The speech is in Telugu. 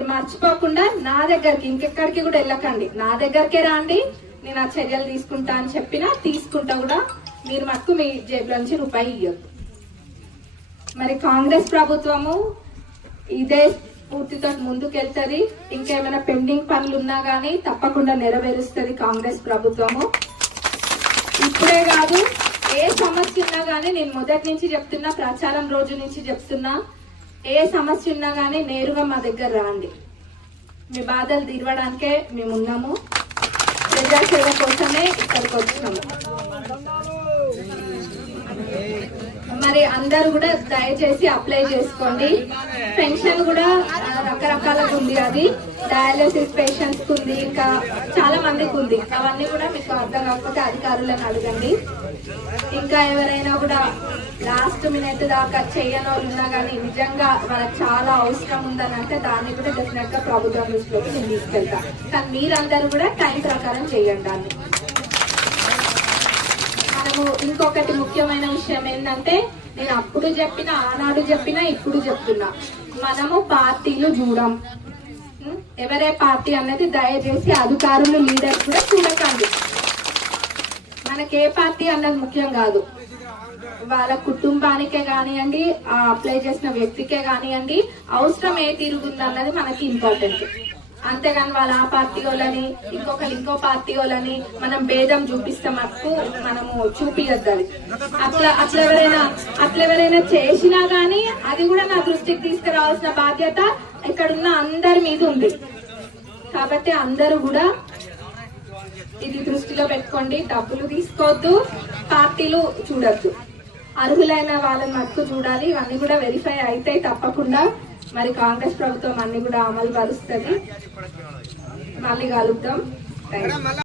మర్చిపోకుండా నా దగ్గరికి ఇంకెక్కడికి కూడా వెళ్ళకండి, నా దగ్గరకే రాండి. నేను ఆ చర్యలు తీసుకుంటా అని చెప్పినా తీసుకుంటా కూడా. మీరు మటుకు మీ జేబులో నుంచి రూపాయి ఇవ్వద్దు. మరి కాంగ్రెస్ ప్రభుత్వము ఇదే స్ఫూర్తితో ముందుకెళ్తుంది. ఇంకేమైనా పెండింగ్ పనులు ఉన్నా గానీ తప్పకుండా నెరవేరుస్తుంది కాంగ్రెస్ ప్రభుత్వము. ఇప్పుడే కాదు, ఏ సమస్య ఉన్నా గానీ నేను మొదటి నుంచి చెప్తున్నా, ప్రచారం రోజు నుంచి చెప్తున్నా, ఏ సమస్య ఉన్నా గానీ నేరుగా మా దగ్గర రాండి. మీ బాధలు తీరవడానికే మేము ఉన్నాము, ప్రజాసేవ కోసమే ఇక్కడికి వచ్చినాము. మరి అందరూ కూడా దయచేసి అప్లై చేసుకోండి. పెన్షన్ కూడా రకరకాలుగా ఉంది, అది డయాలసిస్ పేషెంట్స్ కు ఉంది, ఇంకా చాలా మందికి ఉంది. అవన్నీ కూడా మీకు అర్థం కాకపోతే అధికారులను అడగండి. ఇంకా ఎవరైనా కూడా లాస్ట్ మినిట్ దాకా చేయని వాళ్ళు ఉన్నా కానీ నిజంగా వాళ్ళకి చాలా అవసరం ఉందని అంటే దాన్ని కూడా డెఫినెట్ గా ప్రభుత్వం దృష్టిలోకి నేను తీసుకెళ్తా. కానీ మీరందరూ కూడా టైం ప్రకారం చేయండి దాన్ని. మనము ఇంకొకటి ముఖ్యమైన విషయం ఏంటంటే, నేను అప్పుడు చెప్పినా, ఆనాడు చెప్పినా, ఇప్పుడు చెప్తున్నా, మనము పార్టీలు చూడం. ఎవరే పార్టీ అన్నది దయచేసి అధికారులు, లీడర్స్ కూడా చూడకండి. మనకే పార్టీ అన్నది ముఖ్యం కాదు, వాళ్ళ కుటుంబానికే కానివ్వండి, అప్లై చేసిన వ్యక్తికే కానివ్వండి, అవసరం ఏ తిరుగుంది అన్నది మనకి ఇంపార్టెంట్. అంతేగాని వాళ్ళ ఆ పార్టీ వాళ్ళని ఇంకో పార్టీ వాళ్ళని మనం భేదం చూపిస్తే మటుకు మనము చూపియద్దాలి. అట్లా ఎవరైనా చేసినా గానీ అది కూడా నా దృష్టికి తీసుకురావాల్సిన బాధ్యత ఇక్కడున్న అందరి మీద ఉంది. కాబట్టి అందరూ కూడా ఇది దృష్టిలో పెట్టుకోండి. డబ్బులు తీసుకోవద్దు, పార్టీలు చూడొద్దు, అర్హులైన వాళ్ళని మటుకు చూడాలి. ఇవన్నీ కూడా వెరిఫై అయితే తప్పకుండా మరి కాంగ్రెస్ ప్రభుత్వం అన్ని కూడా అమలు పరుస్తుంది. మళ్ళీ కలుద్దాం.